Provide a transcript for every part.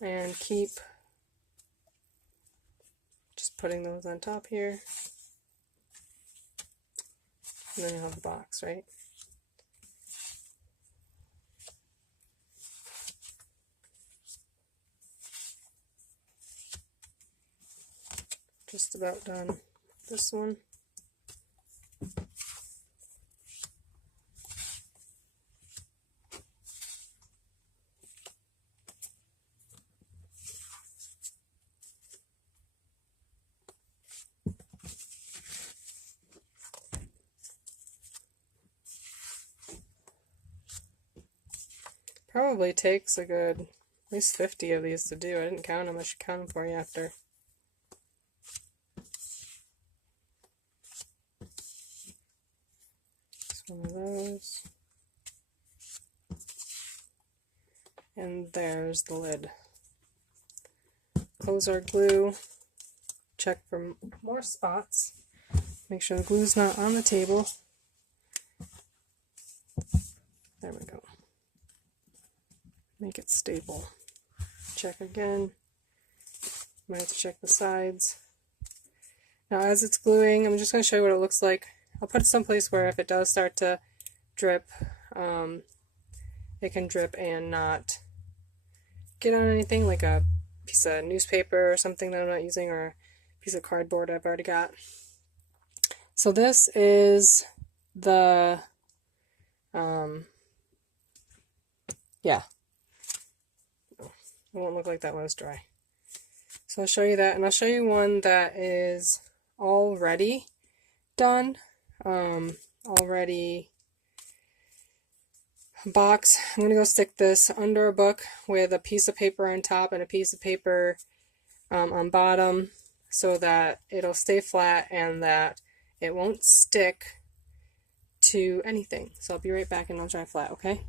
and keep just putting those on top here. And then you'll have the box, right? Just about done with this one. Probably takes a good, at least 50 of these to do. I didn't count them. I should count them for you after. Just one of those. And there's the lid. Close our glue. Check for more spots. Make sure the glue's not on the table. There we go. Make it stable. Check again. Might have to check the sides. Now as it's gluing, I'm just going to show you what it looks like. I'll put it someplace where if it does start to drip, it can drip and not get on anything, like a piece of newspaper or something that I'm not using, or a piece of cardboard I've already got. So this is the, yeah. It won't look like that when it's dry. So I'll show you that, and I'll show you one that is already done, already box. I'm going to go stick this under a book with a piece of paper on top and a piece of paper on bottom so that it'll stay flat and that it won't stick to anything. So I'll be right back and I'll dry flat, okay?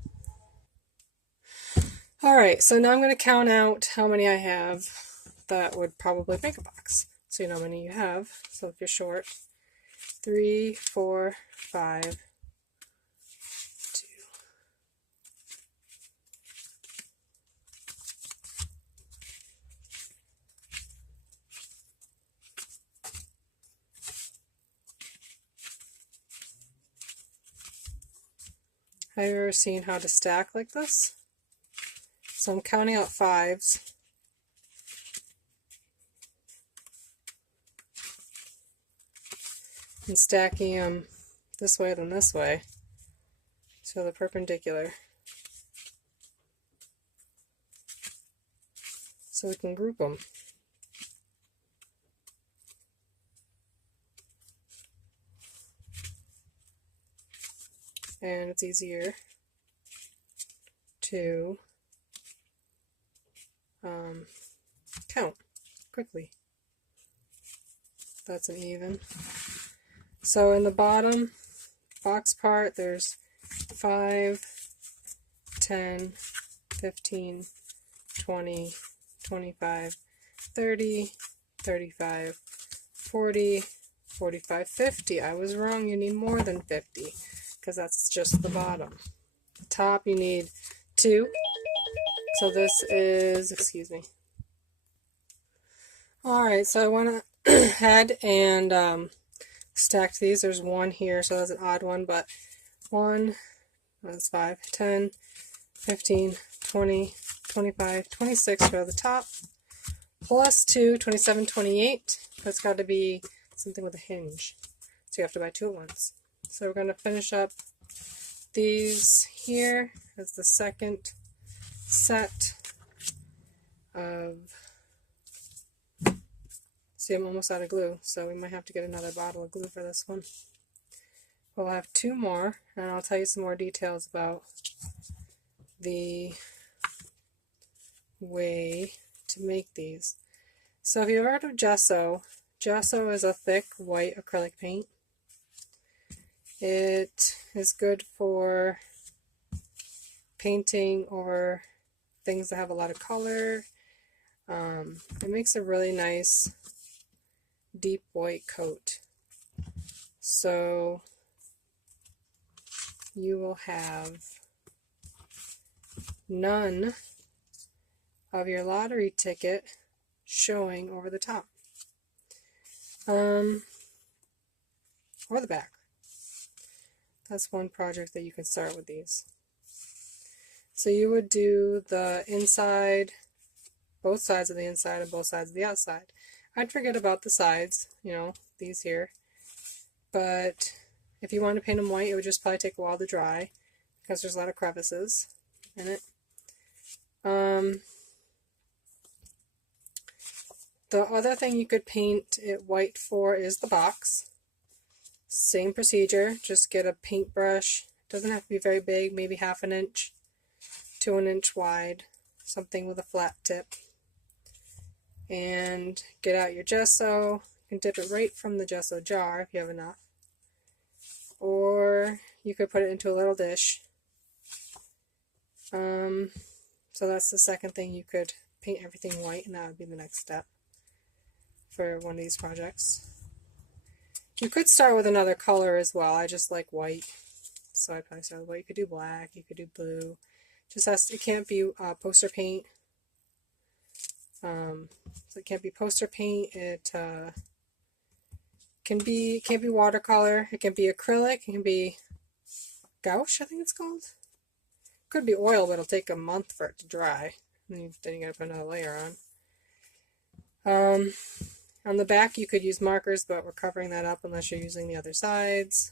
Alright, so now I'm going to count out how many I have that would probably make a box. So you know how many you have. So if you're short, 3, 4, 5, 2. Have you ever seen how to stack like this? So I'm counting out 5s. And stacking them this way then this way. So they're perpendicular. So we can group them. And it's easier to count quickly. That's an even. So in the bottom box part, there's 5, 10, 15, 20, 25, 30, 35, 40, 45, 50. I was wrong, you need more than 50 because that's just the bottom. The top you need 2. So this is, excuse me. Alright, so I went ahead and stacked these. There's 1 here, so that's an odd one, but 1, that's 5, 10, 15, 20, 25, 26 for the top, plus 2, 27, 28. That's got to be something with a hinge, so you have to buy 2 at once. So we're going to finish up these here as the second set of, see, I'm almost out of glue, so we might have to get another bottle of glue for this one. We'll have 2 more, and I'll tell you some more details about the way to make these. So if you've heard of gesso, gesso is a thick white acrylic paint. It is good for painting over things that have a lot of color. It makes a really nice deep white coat. So you will have none of your lottery ticket showing over the top. Or the back. That's one project that you can start with these. So you would do the inside, both sides of the inside and both sides of the outside. I'd forget about the sides, you know, these here. But if you want to paint them white, it would just probably take a while to dry because there's a lot of crevices in it. The other thing you could paint it white for is the box. Same procedure, just get a paintbrush. It doesn't have to be very big, maybe 1/2 inch to 1 inch wide, something with a flat tip. And get out your gesso. You can dip it right from the gesso jar if you have enough. Or you could put it into a little dish. So that's the second thing. You could paint everything white, and that would be the next step for one of these projects. You could start with another color as well. I just like white, so I'd probably start with white. You could do black, you could do blue. Just has to, it can't be poster paint. So it can't be poster paint. It can't be watercolor. It can be acrylic. It can be gouache, I think it's called. Could be oil, but it'll take a month for it to dry. And then you gotta put another layer on. On the back you could use markers, but we're covering that up unless you're using the other sides.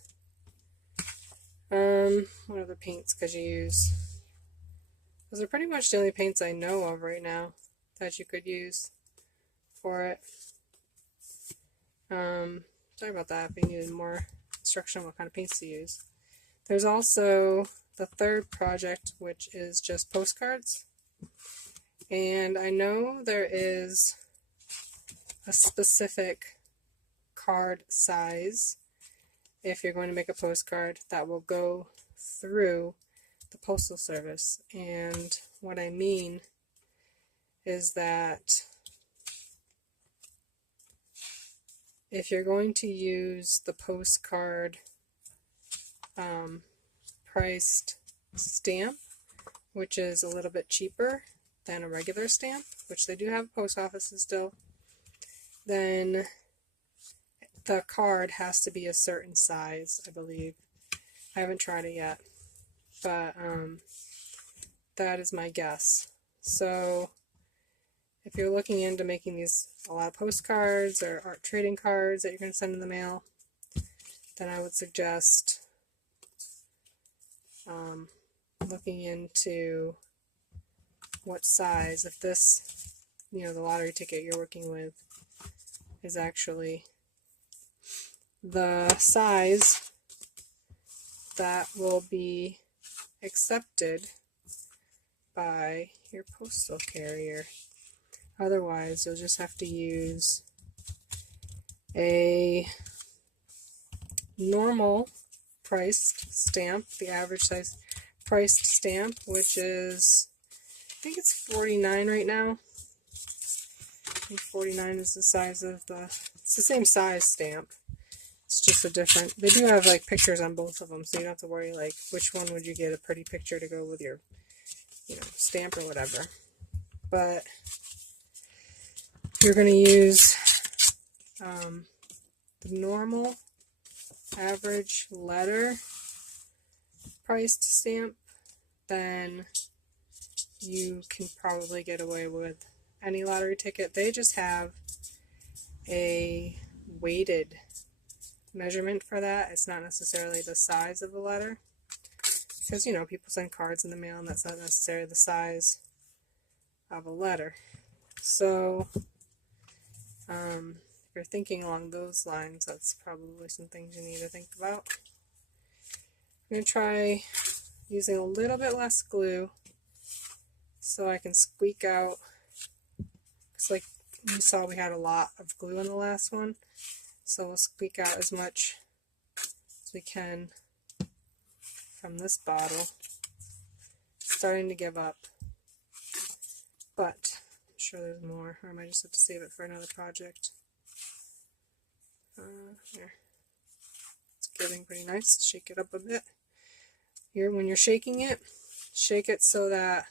What other paints could you use? Those are pretty much the only paints I know of right now that you could use for it. Sorry about that if you needed more instruction on what kind of paints to use. There's also the third project, which is just postcards. And I know there is a specific card size if you're going to make a postcard that will go through the postal service. And what I mean is that if you're going to use the postcard priced stamp, which is a little bit cheaper than a regular stamp, which they do have post offices still, then the card has to be a certain size, I believe. I haven't tried it yet, but that is my guess. So if you're looking into making these a lot of postcards or art trading cards that you're going to send in the mail, then I would suggest looking into what size, if this, you know, the lottery ticket you're working with is actually the size that will be accepted by your postal carrier. Otherwise, you'll just have to use a normal priced stamp, the average size priced stamp, which is, I think it's 49 right now. I think 49 is the size of it's the same size stamp. It's just a different, they do have like pictures on both of them, so you don't have to worry like which one would you get a pretty picture to go with your, you know, stamp or whatever. But if you're going to use the normal average letter priced stamp, then you can probably get away with any lottery ticket. They just have a weighted measurement for that. It's not necessarily the size of the letter, because, you know, people send cards in the mail and that's not necessarily the size of a letter. So if you're thinking along those lines, that's probably some things you need to think about. I'm going to try using a little bit less glue so I can squeak out, because like you saw we had a lot of glue in the last one, so we'll squeak out as much as we can from this bottle. Starting to give up, but I'm sure there's more, or I might just have to save it for another project. Here. It's getting pretty nice. Shake it up a bit. Here, when you're shaking it, shake it so that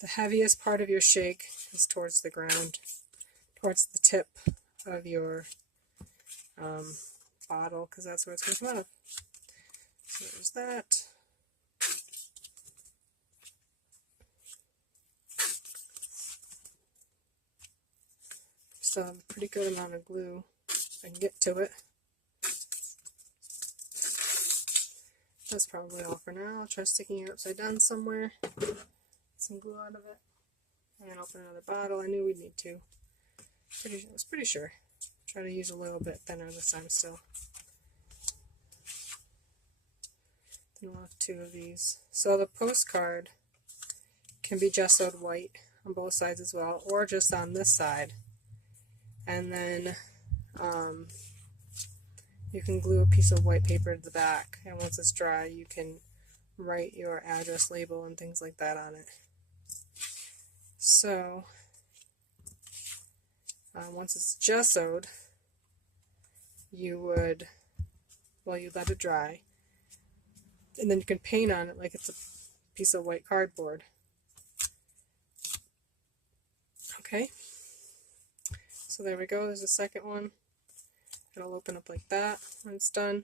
the heaviest part of your shake is towards the ground, towards the tip of your bottle, because that's where it's going to come out of. So there's that. Still have a pretty good amount of glue. I can get to it. That's probably all for now. I'll try sticking it upside down somewhere. Get some glue out of it. And open another bottle. I knew we'd need to. I was pretty sure. Try to use a little bit thinner this time still. Then we'll have 2 of these. So the postcard can be gessoed white on both sides as well, or just on this side. And then you can glue a piece of white paper to the back, and once it's dry you can write your address label and things like that on it. So once it's gessoed, you let it dry, and then you can paint on it like it's a piece of white cardboard. Okay, so there we go. There's the second one. It'll open up like that when it's done.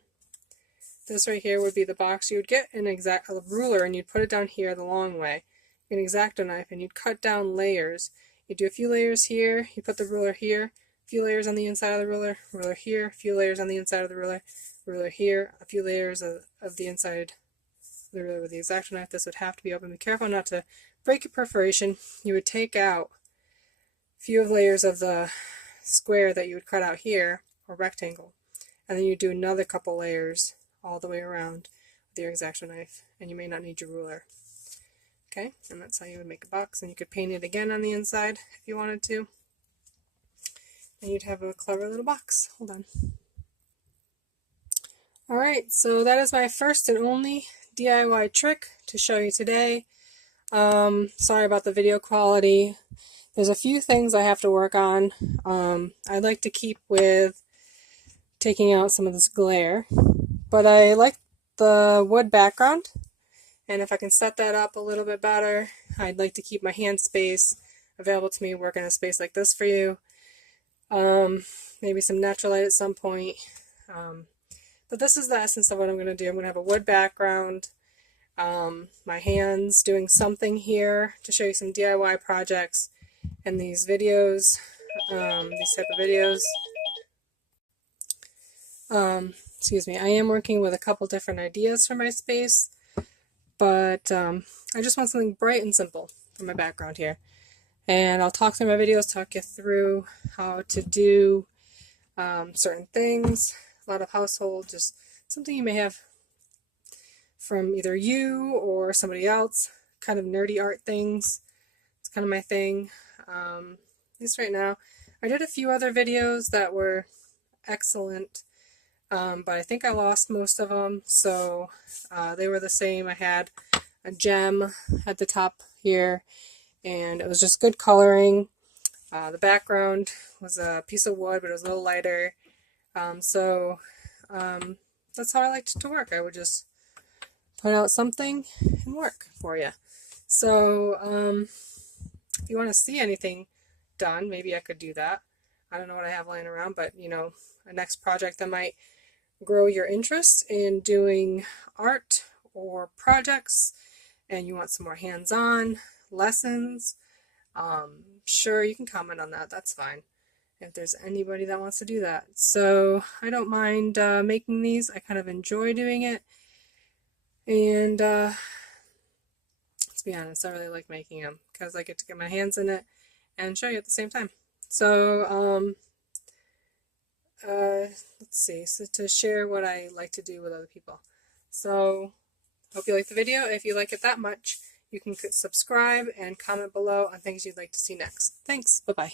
This right here would be the box. You would get a ruler and you'd put it down here the long way, an X-Acto knife, and you'd cut down layers. You'd do a few layers here, you put the ruler here, a few layers on the inside of the ruler, ruler here, a few layers on the inside of the ruler, ruler here, a few layers of the inside of the ruler with the X-Acto knife. This would have to be open. Be careful not to break your perforation. You would take out a few layers of the square that you would cut out here, or rectangle, and then you do another couple layers all the way around with your X-Acto knife, and you may not need your ruler. Okay, and that's how you would make a box, and you could paint it again on the inside if you wanted to, and you'd have a clever little box. Hold on. Alright, so that is my first and only DIY trick to show you today. Sorry about the video quality. There's a few things I have to work on. I'd like to keep with taking out some of this glare, but I like the wood background, and if I can set that up a little bit better, I'd like to keep my hand space available to me, work in a space like this for you. Maybe some natural light at some point, but this is the essence of what I'm going to do. I'm going to have a wood background, my hands doing something here to show you some DIY projects in these videos, these type of videos. Excuse me, I am working with a couple different ideas for my space, but I just want something bright and simple for my background here. And I'll talk through my videos, talk you through how to do certain things, a lot of household, just something you may have from either you or somebody else, kind of nerdy art things. It's kind of my thing, at least right now. I did a few other videos that were excellent, but I think I lost most of them, so they were the same. I had a gem at the top here, and it was just good coloring. The background was a piece of wood, but it was a little lighter. So that's how I liked to work. I would just put out something and work for you. So if you want to see anything done, maybe I could do that. I don't know what I have lying around, but you know, a next project that might grow your interest in doing art or projects, and you want some more hands-on lessons, sure, you can comment on that. That's fine if there's anybody that wants to do that. So I don't mind making these. I kind of enjoy doing it, and let's be honest, I really like making them because I get to get my hands in it and show you at the same time. So let's see, so to share what I like to do with other people. So hope you like the video. If you like it that much, you can subscribe and comment below on things you'd like to see next. Thanks. Bye-bye.